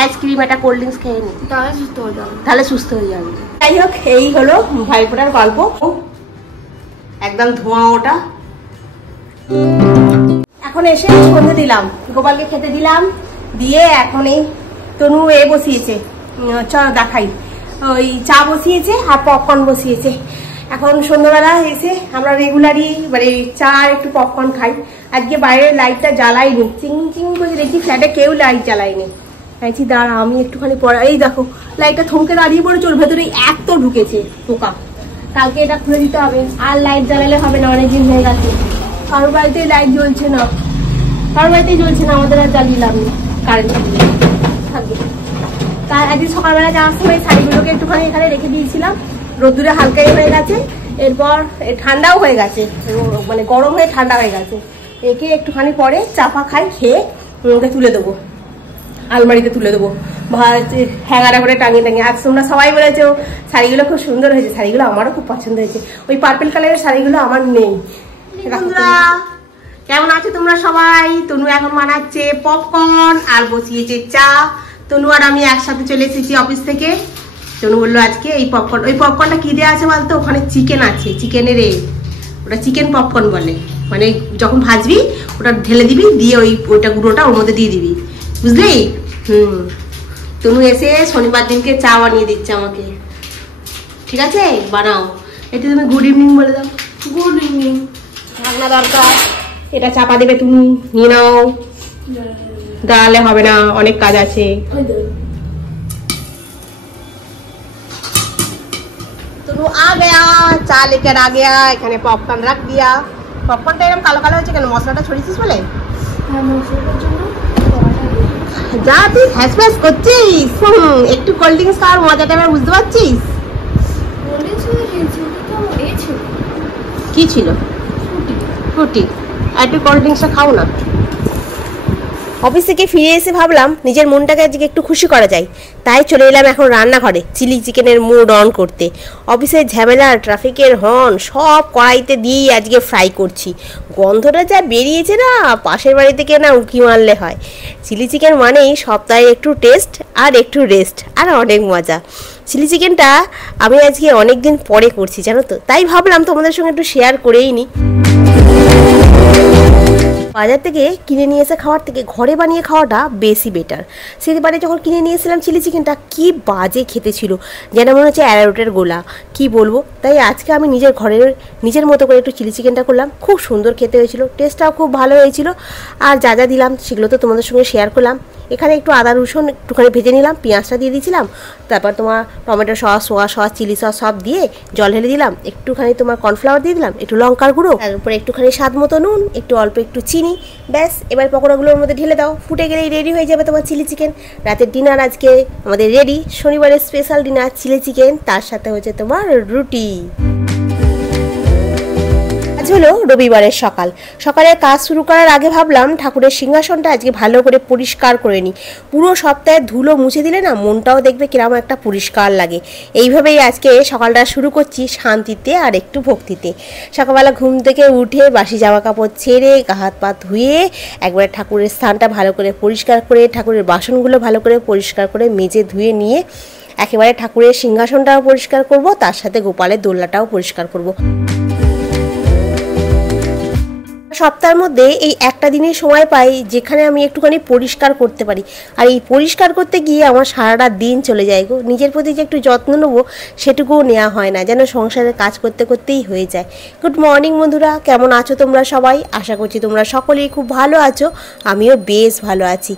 Ice cream একটা cold drinks খেয়ে নি, তাহলে সুস্থ হয়ে যাবে। যাই হোক, এই হলো ভাইফোঁটার গল্প। একদম ধোঁয়া ওটা। এখন এসে সন্ধে দিলাম, গোপালকে খেতে দিলাম, দিয়ে এখন এই তনু বসিয়েছে, চল দেখাই, ওই চা বসিয়েছে আর পপকর্ন বসিয়েছে। এখন সন্ধ্যাবেলা এসে আমরা রেগুলারই মানে চা আর একটু পপকর্ন খাই। আজকে বাইরের লাইটটা জ্বালাইনি, চিং চিং করে দেখি ফ্ল্যাটে কেউ লাইট জ্বালায়নি। চাইছি দাঁড়া আমি একটুখানি পরে, এই দেখো লাইটটা থমকে দাঁড়িয়ে পড়েছে, ওর ভেতরে এত ঢুকেছে পোকা। কালকে এটা খুলে দিতে হবে, আর লাইট জ্বালালে হবে না, অনেকদিন হয়ে গেছে। কারোর বাড়িতেই লাইট জ্বলছে না, কারোর বাড়িতেই জ্বলছে না, আমাদের আর জ্বালিলাম না, কারেন্ট থাকবে। তার আজকে সকালবেলা যাওয়ার সময় শাড়িগুলোকে একটুখানি এখানে রেখে দিয়েছিলাম, রোদ্দুরে হালকাই হয়ে গেছে, এরপর ঠান্ডাও হয়ে গেছে, মানে গরম হয়ে ঠান্ডা হয়ে গেছে। একে একটুখানি পরে চাপা খাই, খেয়ে ওকে তুলে দেবো, আলমারিতে তুলে দেবো, হ্যাঙ্গারা করে টাঙিয়ে টাঙিয়ে। আজ তোমরা সবাই বলেছো শাড়িগুলো খুব সুন্দর হয়েছে, শাড়িগুলো আমারও খুব পছন্দ হয়েছে। ওই পার্পল কালারের শাড়িগুলো আমার নেই। বন্ধুরা কেমন আছো তোমরা সবাই? তনু এখন বানাচ্ছে পপকর্ন আর বসিয়েছে চা। তনু আর আমি একসাথে চলে এসেছি অফিস থেকে। তনু বললো আজকে এই পপকর্ন, ওই পপকর্নটা কি দেওয়া আছে বলতো, ওখানে চিকেন আছে, চিকেনের ওটা চিকেন পপকর্ন বলে, মানে যখন ভাজবি ওটা ঢেলে দিবি, দিয়ে ওইটা গুঁড়োটা ওর মধ্যে দিয়ে দিবি, বুঝলি? তনু এসে শনিবার দিনকে চা বানিয়ে দিচ্ছে আমাকে। ঠিক আছে, বানাও। এটা তুমি গুড ইভিনিং বলে দাও। Good evening. ঢাকনা দরকার, এটা চাপা দেবে তুমি, নিয়ে নাও। দাঁড়ালে হবে না, অনেক কাজ আছে। তনু আ গয়া, চা লেकर आ गया। এখানে পপকর্ন রাখ দিয়া। পপকর্নটা এরকম কালো কালো হয়েছে কেন? মশলাটা ছড়িয়েছিস বলে? যা তুই হ্যাসপ্যাস করছিস, একটু কোল্ড ড্রিঙ্কস খাওয়ার মজাটা এবার বুঝতে পারছিস? কি ছিল? ফ্রুটি। আর একটু কোল্ড ড্রিঙ্কসটা খাও না। অফিস থেকে ফিরে এসে ভাবলাম নিজের মনটাকে আজকে একটু খুশি করা যায়, তাই চলে এলাম এখন রান্নাঘরে চিলি চিকেনের মুড অন করতে। অফিসের ঝামেলা, ট্রাফিকের হর্ন সব কড়াইতে দিয়েই আজকে ফ্রাই করছি। গন্ধটা যা বেরিয়েছে না, পাশের বাড়ি থেকে না উঁকি মারলে হয়। চিলি চিকেন মানেই সপ্তাহে একটু টেস্ট আর একটু রেস্ট আর অনেক মজা। চিলি চিকেনটা আমি আজকে অনেক দিন পরে করছি জানো তো, তাই ভাবলাম তোমাদের সঙ্গে একটু শেয়ার করেই নিই। বাজার থেকে কিনে নিয়ে এসে খাওয়ার থেকে ঘরে বানিয়ে খাওয়াটা বেশি বেটার। সেবারে যখন কিনে নিয়ে এসেছিলাম চিলি চিকেনটা, কি বাজে খেতে ছিল, যেন মনে হচ্ছে অ্যারোটের গোলা, কি বলবো। তাই আজকে আমি নিজের মতো করে একটু চিলি চিকেনটা করলাম, খুব সুন্দর খেতে হয়েছিল, টেস্টটাও খুব ভালো হয়েছিল। আর যা যা দিলাম সেগুলো তো তোমাদের সঙ্গে শেয়ার করলাম। এখানে একটু আদা রসুন একটুখানি ভেজে নিলাম, পেঁয়াজটা দিয়ে দিয়েছিলাম, তারপর তোমার tomato sauce, soy sauce, chilli sauce সব দিয়ে জল ঢেলে দিলাম, একটুখানি তোমার কর্নফ্লাওয়ার দিয়ে দিলাম, একটু লঙ্কার গুঁড়ো, তারপরে একটুখানি স্বাদ মতো নুন, একটু অল্প একটু চিনি, ব্যাস। এবার পকোড়াগুলোর মধ্যে ঢেলে দাও, ফুটে গেলেই রেডি হয়ে যাবে তোমার চিলি চিকেন। রাতের ডিনার আজকে আমাদের রেডি, শনিবারের স্পেশাল ডিনার চিলি চিকেন, তার সাথে হচ্ছে তোমার রুটি। হলো রবিবারের সকালে কাজ শুরু করার আগে ভাবলাম ঠাকুরের সিংহাসনটা আজকে ভালো করে পরিষ্কার করে নিই। পুরো সপ্তাহে ধুলো মুছে দিলে না মনটাও দেখবে কিরকম একটা পরিষ্কার লাগে। এইভাবেই আজকে সকালটা শুরু করছি শান্তিতে আর একটু ভক্তিতে। সকালবেলা ঘুম থেকে উঠে বাসি জামা কাপড় ছেড়ে গা হাত পা ধুয়ে একবারে ঠাকুরের স্থানটা ভালো করে পরিষ্কার করে, ঠাকুরের বাসনগুলো ভালো করে পরিষ্কার করে মেজে ধুয়ে নিয়ে একেবারে ঠাকুরের সিংহাসনটাও পরিষ্কার করব, তার সাথে গোপালের দোলনাটাও পরিষ্কার করব। সপ্তাহের মধ্যে এই একটা দিনের সময় পাই যেখানে আমি একটুখানি পরিষ্কার করতে পারি, আর এই পরিষ্কার করতে গিয়ে আমার সারাটা দিন চলে যায় গো। নিজের প্রতি যে একটু যত্ন নেবো সেটুকুও নেওয়া হয় না, যেন সংসারের কাজ করতে করতেই হয়ে যায়। গুড মর্নিং বন্ধুরা, কেমন আছো তোমরা সবাই? আশা করছি তোমরা সকলেই খুব ভালো আছো, আমিও বেশ ভালো আছি।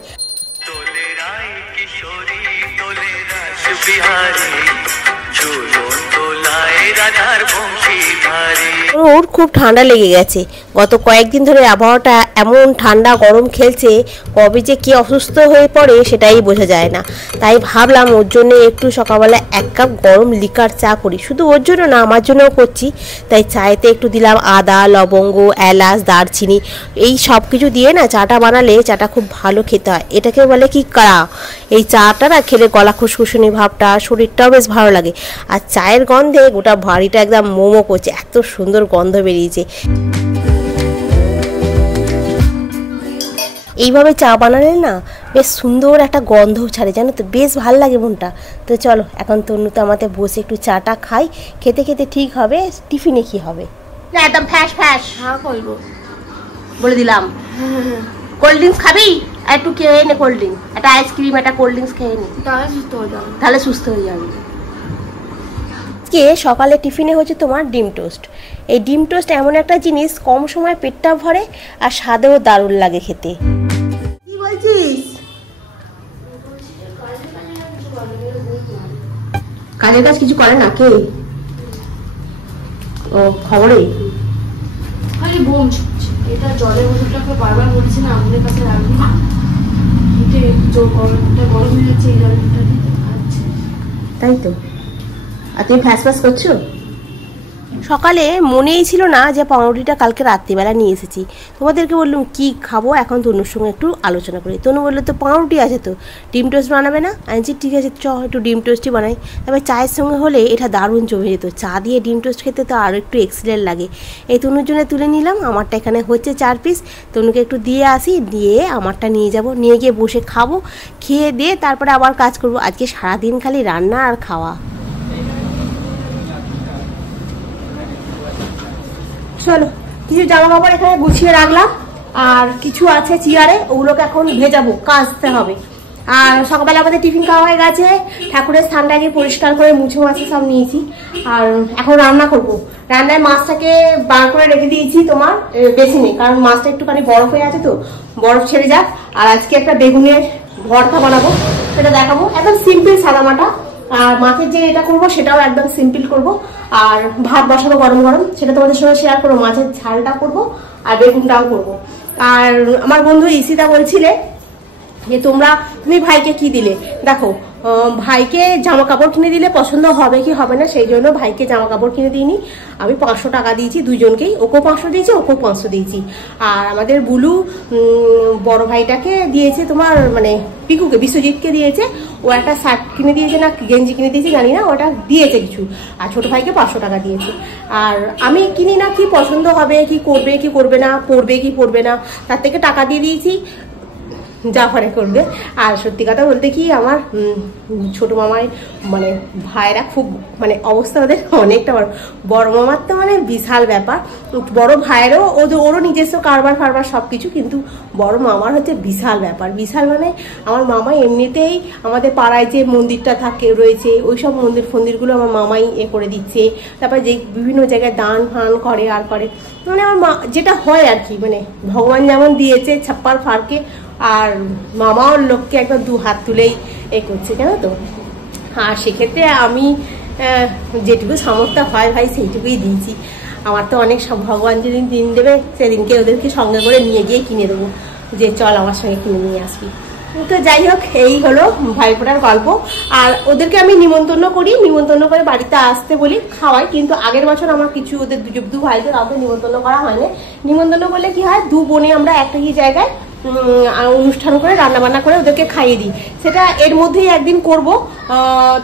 ওর খুব ঠান্ডা লেগে গেছে, গত কয়েকদিন ধরে আবহাওয়াটা এমন ঠান্ডা গরম খেলছে, কবে যে কি অসুস্থ হয়ে পড়ে সেটাই বোঝা যায় না। তাই ভাবলাম ওর জন্য একটু সকালবেলা 1 কাপ গরম লিকার চা করি, শুধু ওর জন্য না আমার জন্যও করছি। তাই চায়েতে একটু দিলাম আদা, লবঙ্গ, এলাচ, দারচিনি, এই সব কিছু দিয়ে না চাটা বানালে চাটা খুব ভালো খেতে হয়। এটাকে বলে কি কাড়া। এই চাটা না খেলে গলা খুশখুশনি ভাবটা, শরীরটাও বেশ ভালো লাগে। আর চায়ের গন্ধে গোটা বাড়িটা একদম মোমো করছে, এত সুন্দর গন্ধ বেরিয়েছে। এইভাবে চা বানালে না বেশ সুন্দর একটা গন্ধ ছাড়ে, জানো তো, বেশ ভাল লাগে মনটা। তো চলো এখন তনু তো আমাদের বসে একটু চাটা খাই, খেতে খেতে ঠিক হবে টিফিনে কি হবে। না একদম ফ্যাস ফ্যাস। হ্যাঁ বলবো, বলে দিলাম। কোল্ড ড্রিঙ্কস খাবি? একটু খেয়ে নে কোল্ড ড্রিঙ্ক, একটা আইসক্রিম, একটা কোল্ড ড্রিঙ্কস খেয়ে নে, তাহলে সুস্থ হয়ে যাবে। আজকে সকালে টিফিনে হচ্ছে তোমার ডিম টোস্ট। এই ডিম টোস্ট এমন একটা জিনিস, কম সময় পেটটা ভরে আর স্বাদেও দারুণ লাগে খেতে। কি বলছিস? কাজের কাজ কিছু করে না কে? ও খবরে খালি বোম ছুটছে। এটা জলের ওষুধটাকে বারবার বলছি না আমাদের কাছে রাখবি না, গরম হয়ে যাচ্ছে এই জলটা দিতে খাচ্ছে, তাই তো। আর তুমি ফ্যাস ফ্যাস করছো? সকালে মনেই ছিল না যে পাউরুটিটা কালকে রাত্রিবেলা নিয়ে এসেছি। তোমাদেরকে বললাম কি খাবো, এখন তনুর সঙ্গে একটু আলোচনা করি। তনু বললো তো পাউরুটি আছে, তো ডিম টোস্ট বানাবে না? আনছি ঠিক আছে, চ একটু ডিম টোস্টই বানাই। তবে চায়ের সঙ্গে হলে এটা দারুণ জমে যেত, চা দিয়ে ডিম টোস্ট খেতে তো আরও একটু এক্সিলেন্ট লাগে। এই তনুর জন্য তুলে নিলাম, আমারটা এখানে হচ্ছে 4 পিস। তনুকে একটু দিয়ে আসি, দিয়ে আমারটা নিয়ে যাব, নিয়ে গিয়ে বসে খাবো, খেয়ে দিয়ে তারপরে আবার কাজ করব। আজকে সারাদিন খালি রান্না আর খাওয়া। চলো কিছু জামা কাপড় এখানে গুছিয়ে রাখলাম, আর কিছু আছে চেয়ারে, ওগুলোকে এখন ভেজাবো, কাচতে হবে। আর সকালবেলা আমাদের টিফিন খাওয়া হয়ে গেছে, ঠাকুরের স্থানটা আগে পরিষ্কার করে মুছে মাছে সব নিয়েছি। আর এখন রান্না করব। রান্নায় মাছটাকে বার করে রেখে দিয়েছি তোমার বেসিনে, কারণ মাছটা একটুখানি বরফ হয়ে আছে, তো বরফ ছেড়ে যাক। আর আজকে একটা বেগুনের ভর্তা বানাবো, সেটা দেখাবো। একদম সিম্পল সাদামাটা। আর মাছের যে এটা করবো সেটাও একদম সিম্পল করব। আর ভাত বসাবো গরম গরম, সেটা তোমাদের সঙ্গে শেয়ার করবো। মাছের ঝালটা করব আর বেগুনটাও করব। আর আমার বন্ধু ইসিতা বলছিলে যে তুমি ভাইকে কি দিলে। দেখো, ভাইকে জামা কাপড় কিনে দিলে পছন্দ হবে কি হবে না, সেই জন্য ভাইকে জামা কাপড় কিনে দিইনি। আমি 500 টাকা দিয়েছি দুজনকেই, ওকেও 500 দিয়েছি, ওকেও 500 দিয়েছি। আর আমাদের বুলু বড় ভাইটাকে দিয়েছে তোমার, মানে পিকুকে, বিশ্বজিৎকে দিয়েছে। ও একটা শার্ট কিনে দিয়েছে না গেঞ্জি কিনে দিয়েছে জানি না, ওটা দিয়েছে কিছু। আর ছোট ভাইকে 500 টাকা দিয়েছে। আর আমি কিনি না, কি পছন্দ হবে, কি করবে কি করবে না, পড়বে কি পড়বে না, তার থেকে টাকা দিয়ে দিয়েছি, যা পারে করবে। আর সত্যি কথা বলতে কি, আমার ছোট মামাই মানে ভাইরা খুব মানে অবস্থা ওদের অনেকটা বড় মামার তো মানে বিশাল ব্যাপার। বড় ভাইয়েরও ওরও নিজস্ব কারবার ফারবার সব কিছু, কিন্তু বড় মামার হচ্ছে বিশাল ব্যাপার। বিশাল মানে আমার মামা এমনিতেই আমাদের পাড়ায় যে মন্দিরটা রয়েছে, ওই সব মন্দিরগুলো আমার মামাই করে দিচ্ছে। তারপর যে বিভিন্ন জায়গায় দান ফান করে আর করে, মানে আমার মা যেটা হয় আর কি, মানে ভগবান যেমন দিয়েছে ছাপ্পার ফারকে, আর মামা ওর লোককে একদম 2 হাত তুলেই করছে, জানো তো। আর সেক্ষেত্রে আমি যেটুকু সামর্থ্য হয় ভাই সেইটুকুই দিয়েছি। আমার তো অনেক ভগবান যেদিন দিন দেবে সেদিনকে ওদেরকে সঙ্গে করে নিয়ে গিয়ে কিনে দেবো, যে চল আমার সঙ্গে কিনে নিয়ে আসবি। তো যাই হোক, এই হলো ভাইফোঁটার গল্প। আর ওদেরকে আমি নিমন্ত্রণ করে বাড়িতে আসতে বলি, খাওয়াই। কিন্তু আগের বছর আমার কিছু ওদের 2 ভাইকে কাউকে নিমন্ত্রণ করা হয়নি। নিমন্ত্রণ করলে কি হয়, 2 বোনে আমরা একটা জায়গায় অনুষ্ঠান করে রান্না বান্না করে ওদেরকে খাইয়ে দিই। সেটা এর মধ্যেই একদিন করব,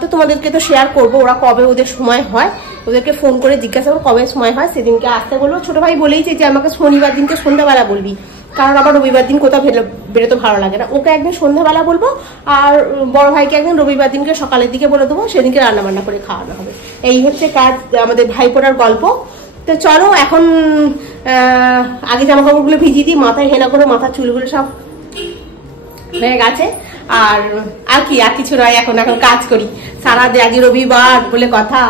তো তোমাদেরকে তো শেয়ার করব। ওরা কবে ওদের সময় হয়, ওদেরকে ফোন করে জিজ্ঞাসা করবো কবে সময় হয়, সেদিনকে আসতে বলবো। ছোট ভাই বলেইছে যে আমাকে শনিবার দিনকে সন্ধ্যাবেলা বলবি, কারণ আবার রবিবার দিন কোথাও বেরোতে ভালো লাগে না। ওকে একদিন সন্ধ্যাবেলা বলবো, আর বড় ভাইকে একদিন রবিবার দিনকে সকালের দিকে বলে দেবো, সেদিনকে রান্না বান্না করে খাওয়ানো হবে। এই হচ্ছে কাজ আমাদের ভাইপোঁটার গল্প। তো চলো এখন আগে জামা কাপড়গুলো ভিজিয়ে দিই, মাথায় হেনা করে মাথার চুলগুলো সব হয়ে গেছে। আর কিছু নয়, এখন কাজ করি সারাদিন। আগে রবিবার বলে কথা,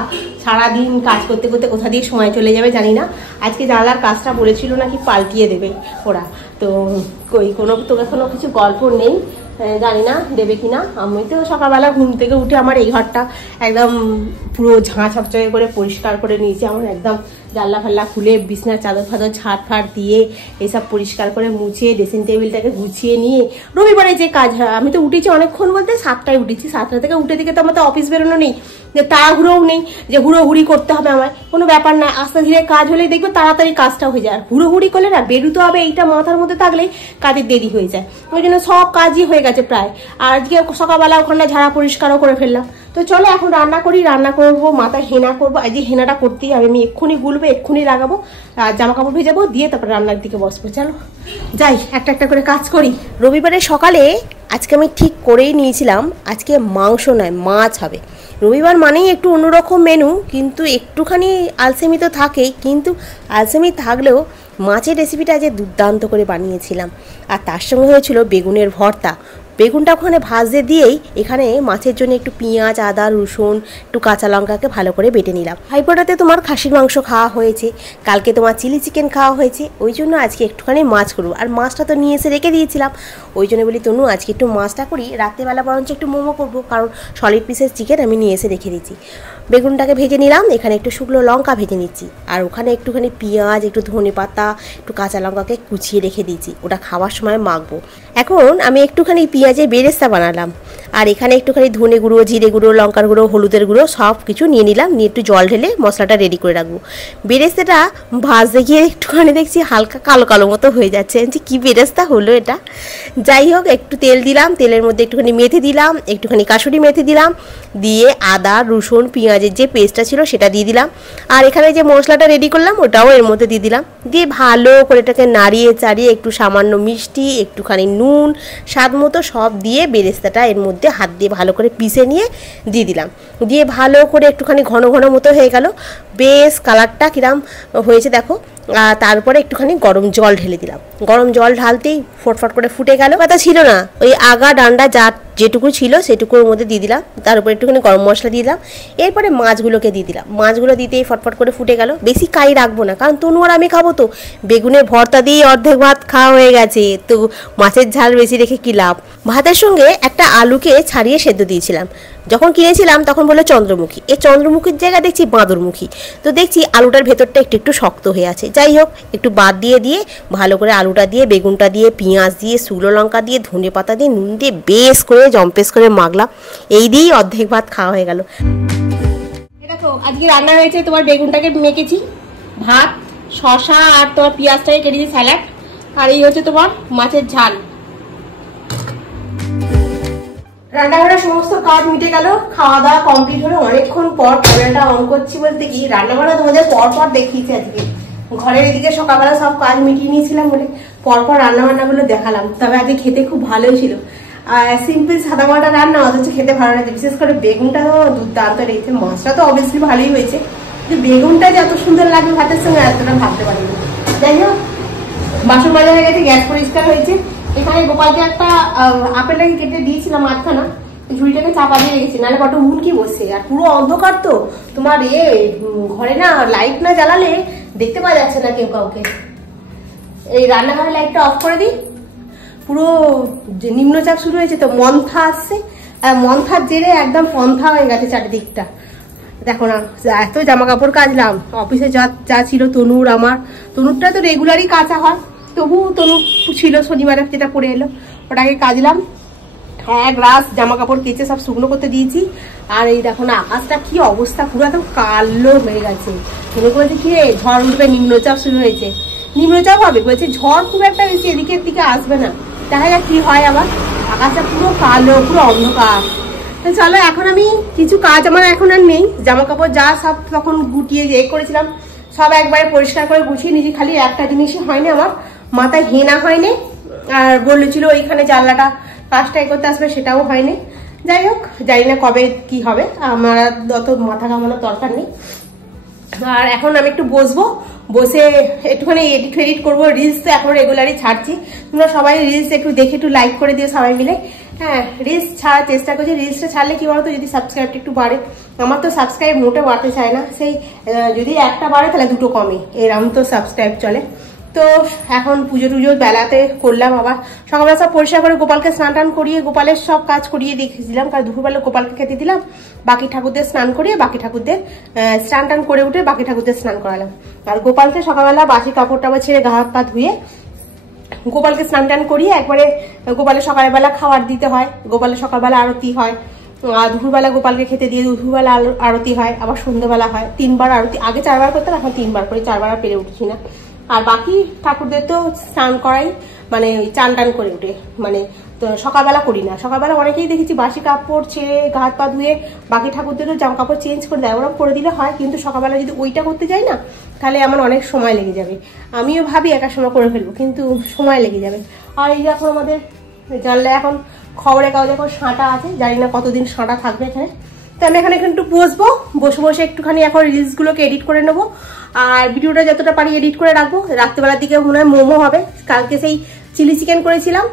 সারাদিন কাজ করতে করতে কোথা দিয়ে সময় চলে যাবে জানি না। আজকে জানলার কাজটা বলেছিল নাকি পাল্টিয়ে দেবে ওরা, তো তো এখনো কিছু গল্প নেই, জানি না দেবে কিনা। আমি তো সকালবেলা ঘুম থেকে উঠে আমার এই ঘরটা একদম পুরো ঝাঁ ঝকঝকে করে পরিষ্কার করে নিয়েছি। আমার একদম জানলা ফাল্লা খুলে বিছনার চাদর ফাদর ঝাড় ফাড় দিয়ে এইসব পরিষ্কার করে মুছে ড্রেসিং টেবিলটাকে গুছিয়ে নিয়ে রবিবারে যে কাজ হয়। আমি তো উঠেছি অনেকক্ষণ, বলতে 7টায় উঠেছি। 7টা থেকে উঠে দিকে তো আমার তো অফিস বেরোনো নেই, যে তাড়াহুড়োও নেই যে হুড়োহুড়ি করতে হবে আমার, কোনো ব্যাপার না। আস্তে ধীরে কাজ হলেই দেখবে তাড়াতাড়ি কাজটা হয়ে যায়। আর হুড়োহুড়ি করলে না, বেরোতে হবে এইটা মাথার মধ্যে থাকলেই কাজের দেরি হয়ে যায়। ওই জন্য সব কাজই হয়ে গেছে প্রায়। আর আজকে সকালবেলা ওখানটা ঝাড়া পরিষ্কারও করে ফেললাম। তো চলো এখন রান্না করি, রান্না করবো, মাথায় হেনা করবো। আজ হেনাটা করতেই হবে, আমি এক্ষুনি গুলবো, হবে, এক্ষুনি লাগাবো আর জামা কাপড় ভেজাবো, দিয়ে তারপর রান্নার দিকে বসবো। চলো যাই, একটা একটা করে কাজ করি। রবিবারের সকালে আজকে আমি ঠিক করেই নিয়েছিলাম আজকে মাংস নয় মাছ হবে। রবিবার মানেই একটু অন্যরকম মেনু, কিন্তু একটুখানি আলসেমি তো থাকেই, কিন্তু আলসেমি থাকলেও মাছের রেসিপিটা আজ দুর্দান্ত করে বানিয়েছিলাম। আর তার সঙ্গে হয়েছিল বেগুনের ভর্তা। বেগুনটা ওখানে ভাজতে দিয়েই এখানে মাছের জন্য একটু পেঁয়াজ, আদা, রসুন, একটু কাঁচা লঙ্কাকে ভালো করে বেটে নিলাম। ভাইফোঁটাতে তোমার খাসির মাংস খাওয়া হয়েছে, কালকে তোমার চিলি চিকেন খাওয়া হয়েছে, ওই জন্য আজকে একটুখানি মাছ করবো। আর মাছটা তো নিয়ে এসে রেখে দিয়েছিলাম, ওই জন্য বলি তনু আজকে একটু মাছটা করি, রাত্রেবেলা বরঞ্চ একটু মোমো করবো, কারণ সলিড পিসের চিকেন আমি নিয়ে এসে রেখে দিচ্ছি। বেগুনটাকে ভেজে নিলাম, এখানে একটু শুকনো লঙ্কা ভেজে নিচ্ছি, আর ওখানে একটুখানি পেঁয়াজ, একটু ধনে পাতা, একটু কাঁচা লঙ্কাকে কুচিয়ে রেখে দিয়েছি, ওটা খাওয়ার সময় মাখবো। এখন আমি একটুখানি পেঁয়াজের বেরেস্তা বানালাম, আর এখানে একটুখানি ধনে গুঁড়ো, জিরে গুঁড়ো, লঙ্কার গুঁড়ো, হলুদের গুঁড়ো সব কিছু নিয়ে নিলাম, নিয়ে একটু জল ঢেলে মশলাটা রেডি করে রাখবো। বেরেস্তাটা ভাজতে গিয়ে একটুখানি দেখছি হালকা কালো কালো মতো হয়ে যাচ্ছে, যে কী বেরেস্তা হলো এটা। যাই হোক, একটু তেল দিলাম, তেলের মধ্যে একটুখানি মেথি দিলাম, একটুখানি কাসুরি মেথি দিলাম, দিয়ে আদা, রসুন, পেঁয়াজের যে পেস্টটা ছিল সেটা দিয়ে দিলাম, আর এখানে যে মশলাটা রেডি করলাম ওটাও এর মধ্যে দিয়ে দিলাম, দিয়ে ভালো করে এটাকে নাড়িয়ে চাড়িয়ে একটু সামান্য মিষ্টি, একটুখানি নুন, স্বাদ মতো সব দিয়ে বেরেস্তাটা এর মধ্যে হাত দিয়ে ভালো করে পিষে নিয়ে দিয়ে দিলাম, দিয়ে ভালো করে একটুখানি ঘন ঘন মতো হয়ে গেল। বেশ কালারটা কিরাম হয়েছে দেখো। তারপরে একটুখানি গরম জল ঢেলে দিলাম, গরম জল ঢালতেই ফটফট করে ফুটে গেল। কথা ছিল না, ওই আগা ডান্ডা যেটুকু ছিল সেটুকুর মধ্যে দিয়ে দিলাম, তার উপরে একটুখানি গরম মশলা দিয়ে দিলাম, এরপরে মাছগুলোকে দিয়ে দিলাম। মাছগুলো দিতেই ফটফট করে ফুটে গেল। বেশি কাই রাখবো না, কারণ তনু আর আমি খাবো তো। বেগুনের ভর্তা দিয়েই অর্ধেক ভাত খাওয়া হয়ে গেছে, তো মাছের ঝাল বেশি রেখে কী লাভ। ভাতের সঙ্গে একটা আলুকে ছাড়িয়ে সেদ্ধ দিয়েছিলাম, যখন কিনেছিলাম তখন বললো চন্দ্রমুখী, এই চন্দ্রমুখীর জায়গায় দেখছি বাঁদরমুখী, তো দেখছি আলুটার ভেতরটা একটু একটু শক্ত হয়ে আছে। যাই হোক, একটু বাদ দিয়ে ভালো করে আলুটা দিয়ে, বেগুনটা দিয়ে, পেঁয়াজ দিয়ে, শুকনো লঙ্কা দিয়ে, ধনে পাতা দিয়ে, নুন দিয়ে বেশ করে জম্পেস করে মাখলাম। এই দিয়েই অর্ধেক ভাত খাওয়া হয়ে গেল। দেখো আজকে রান্না হয়েছে, তোমার বেগুনটাকে মেখেছি, ভাত, শশা আর তোমার পেঁয়াজটাকে কেটেছি স্যালাড, আর এই হচ্ছে তোমার মাছের ঝাল। রান্নাঘরের সমস্ত কাজ মিটে গেল, খাওয়া দাওয়া কমপ্লিট হলো। অনেকক্ষণ পর ক্যামেরাটা অন করছি বলতে কি, রান্নাঘরে তোমাদের পরপর দেখিয়েছি আজকে। ঘরের এদিকে সকালবেলা সব কাজ মিটিয়ে নিয়েছিলাম বলে পরপর রান্না বান্নাগুলো দেখালাম। তবে আজকে খেতে খুব ভালোই ছিল। সিম্পল সাদামাটা রান্না, অথচ খেতে ভালো লাগে। বিশেষ করে বেগুনটা তো দুর্দান্ত লেগেছে, মাছটা তো অবভিয়াসলি ভালোই হয়েছে, কিন্তু বেগুনটা যে এত সুন্দর লাগবে ভাতের সঙ্গে এতটা ভাবতে পারিনি। যাই হোক, বাসন মাজা হয়ে গেছে, গ্যাস পরিষ্কার হয়েছে। এখানে গোপালকে একটা আপেলটাকে কেটে দিয়েছিলাম আধখানা, ঝুড়িটাকে চাপা দিয়ে রেখেছি, নাহলে কত উল্কি বসছে। আর পুরো অন্ধকার তো তোমার, ঘরে না লাইট না জ্বালালে দেখতে পাওয়া যাচ্ছে না কেউ কাউকে। এই রান্নাঘরের লাইটটা অফ করে দিই। পুরো নিম্নচাপ শুরু হয়েছে তো, মন্থা আসছে, আর মন্থার জেরে একদম পন্থা হয়ে গেছে চারিদিকটা। দেখো না, এত জামা কাপড় কাচলাম, অফিসে যা ছিল তনুর আমার, তনুরটা তো রেগুলারই কাচা হয়, তবু তনু ছিল শনিবারে যেটা পরে এলো, ওটাকে কাচলাম। এক রাস জামা কাপড় কেচে সব শুকনো করতে দিয়েছি। আর এই দেখো না, আকাশটা কি অবস্থা, পুরো একদম কালো হয়ে গেছে। মনে করেছে কি রে ঝড় উঠবে, নিম্নচাপ শুরু হয়েছে। নিম্নচাপ হবে বলছে, ঝড় খুব একটা বেশি এদিকের দিকে আসবে না, দেখা যাক কি হয়। আবার আকাশটা পুরো কালো, পুরো অন্ধকার। তো চলো, এখন আমি কিছু কাজ আমার এখন আর নেই, জামা কাপড় যা সব তখন গুটিয়ে করেছিলাম সব একবারে পরিষ্কার করে গুছিয়ে নিয়েছি। খালি একটা জিনিসই হয়নি, আমার মাথায় হেনা হয়নি, আর বলেছিল ওইখানে জানলাটা কাজটা করতে আসবে, সেটাও হয়নি। যাই হোক, জানি না কবে কি হবে, আমার অত মাথা ঘামানোর দরকার নেই। আর এখন আমি একটু বসে একটুখানি এডিট করবো। রিলস তো এখন রেগুলারই ছাড়ছি, তোমরা সবাই রিলস একটু দেখে একটু লাইক করে দিও সবাই মিলে। হ্যাঁ, রিলস ছাড়ার চেষ্টা করছি। রিলসটা ছাড়লে কি বলতো, যদি সাবস্ক্রাইবটা একটু বাড়ে। আমার তো সাবস্ক্রাইব মোটে বাড়তে চায় না, সেই যদি একটা বাড়ে তাহলে দুটো কমে, এরকম তো সাবস্ক্রাইব চলে। তো এখন পুজো টুজো বেলাতে করলাম, আবার সকালবেলা সব পরিষ্কার করে গোপালকে স্নান টান করিয়ে গোপালের সব কাজ করিয়ে দেখেছিলাম, কারণ দুপুরবেলা গোপালকে খেতে দিলাম, বাকি ঠাকুরদের স্নান করিয়ে বাকি ঠাকুরদের স্নান টান করে উঠে বাকি ঠাকুরদের স্নান করালাম। আর গোপালকে সকালবেলা বাসি কাপড় টাপড় ছেড়ে গা হাত পা ধুয়ে গোপালকে স্নান টান করিয়ে একবারে গোপালের সকালবেলা খাবার দিতে হয়, গোপালের সকালবেলা আরতি হয়, আর দুপুরবেলা গোপালকে খেতে দিয়ে দুপুরবেলা আরতি হয়, আবার সন্ধ্যেবেলা হয়, 3 বার আরতি। আগে 4 বার করতাম, এখন 3 বার করি, 4 বার আর পেরে উঠছি না। আর বাকি ঠাকুরদের তো স্নান করাই, মানে চান টান করে উঠে, মানে তো সকালবেলা করি না, সকালবেলা অনেকেই দেখেছি বাসি কাপড় ছেড়ে গা হাত পা ধুয়ে বাকি ঠাকুরদেরও জামা কাপড় চেঞ্জ করে দেয়, ওরকম করে দিলে হয়। কিন্তু সকালবেলা যদি ওইটা করতে যাই না তাহলে আমার অনেক সময় লেগে যাবে। আমিও ভাবি একা সময় করে ফেলবো, কিন্তু সময় লেগে যাবে। আর এই যে এখন আমাদের জানলে এখন খবরের কাগজে এখন সাঁটা আছে, জানি না কতদিন সাঁটা থাকবে এখানে। তো আমি এখানে একটু বসবো, বসে বসে একটুখানি এখন রিলসগুলোকে এডিট করে নেবো, আর ভিডিওটা যতটা পারি এডিট করে রাখবো। রাত্রিবেলার দিকে মনে হয় মোমো হবে। কালকে সেই চিলি চিকেন করেছিলাম,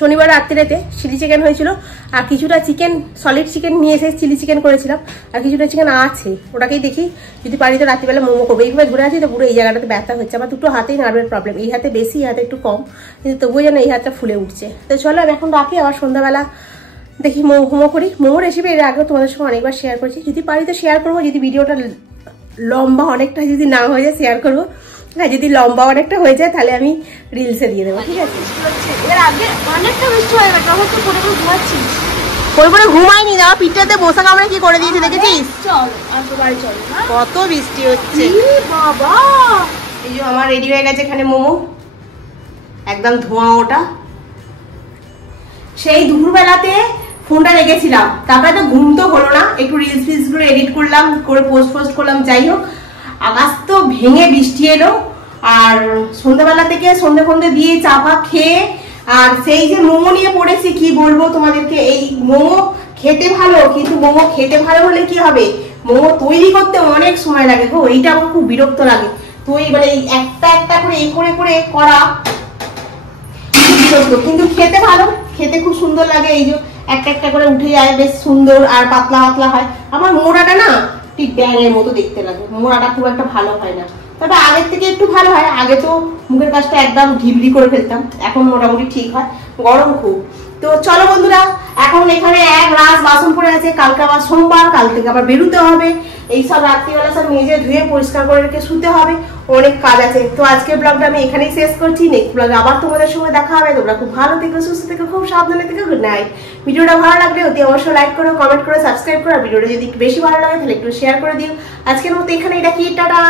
শনিবার রাত্রিতে চিলি চিকেন হয়েছিল, আর কিছুটা চিকেন সলিড চিকেন নিয়ে এসে চিলি চিকেন করেছিলাম, আর কিছুটা চিকেন আছে, ওটাকেই দেখি যদি পারি তো রাত্রিবেলা মোমো করবো। এইভাবে ধরে আছি তো পুরো এই জায়গাটাতে ব্যথা হচ্ছে আমার, দুটো হাতেই নার্ভের প্রবলেম, এই হাতে বেশি, এই হাতে একটু কম, কিন্তু তবুও যেন এই হাতটা ফুলে উঠছে। তো চলো আমি এখন রাখি, আবার সন্ধ্যাবেলা দেখি মোমো করি। মোমো রেসিপি এর আগেও তোমাদের সঙ্গে অনেকবার শেয়ার করছি, যদি পারি তো শেয়ার করবো, যদি ভিডিওটা লম্বা অনেকটা যদি না হয়ে যায় শেয়ার করবো, হ্যাঁ যদি লম্বা অনেকটা হয়ে যায় তাহলে আমি রিলসে দিয়ে দেবো, ঠিক আছে? এর আগে অনেকটা বৃষ্টি হয়ে গেছে, তখন তো পরে ঘুমাচ্ছিস। পরে ঘুমাইনি, না পিঠটাতে বসা কামড়ে কি করে দিয়েছে দেখেছিস? চল আর বাড়ি চল, কত বৃষ্টি হচ্ছে বাবা। এই যে আমার রেডি হয়ে গেছে এখানে মোমো, একদম ধোঁয়া ওটা। সেই দুপুরবেলাতে ফোনটা রেখেছিলাম, তারপরে তো ঘুম তো হলো না, একটু রিলস ফিলস গুলো এডিট করলাম, করে পোস্ট করলাম। যাই হোক, আকাশ তো ভেঙে বৃষ্টি এলো, আর সন্ধ্যাবেলা থেকে সন্ধে দিয়ে চা ফা খেয়ে, আর সেই যে মোমো নিয়ে পড়েছি, কি বলবো তোমাদেরকে। এই মোমো খেতে ভালো, কিন্তু মোমো খেতে ভালো হলে কি হবে, মোমো তৈরি করতে অনেক সময় লাগে গো, এইটা আমার খুব বিরক্ত লাগে। তো মানে একটা একটা করে এই করে করে করা বিরক্ত, কিন্তু খেতে ভালো, খেতে খুব সুন্দর লাগে। এই যে একটা একটা করে উঠে যায়, বেশ সুন্দর আর পাতলা পাতলা হয়। আমার মোড়াটা না ঠিক ব্যাঙের মতো দেখতে লাগে, মোড়াটা খুব একটা ভালো হয় না, তবে আগের থেকে একটু ভালো হয়। আগে তো মুখের কাছটা একদম ঢিবলি করে ফেলতাম, এখন মোটামুটি ঠিক হয়। গরম খুব। তো চলো বন্ধুরা, এখন এখানে এক রাত বাসন পড়ে আছে, কালকে আবার সোমবার, কাল থেকে আবার বেরোতে হবে। এইসব রাত্রিবেলা সব মেজে ধুয়ে পরিষ্কার করে রেখে শুতে হবে, অনেক কাজ আছে। তো আজকের ব্লগটা আমি এখানেই শেষ করছি, নেক্সট ব্লগে আবার তোমাদের সঙ্গে দেখা হবে। তোমরা খুব ভালো থেকো, সুস্থ থেকো, খুব সাবধানে থেকো। Good night. ভিডিওটা ভালো লাগলে অতি অবশ্যই লাইক করো, কমেন্ট করো, সাবস্ক্রাইব করো। ভিডিওটা যদি বেশি ভালো লাগে তাহলে একটু শেয়ার করে দিও। আজকের মতো এখানেই রাখি, টাটা।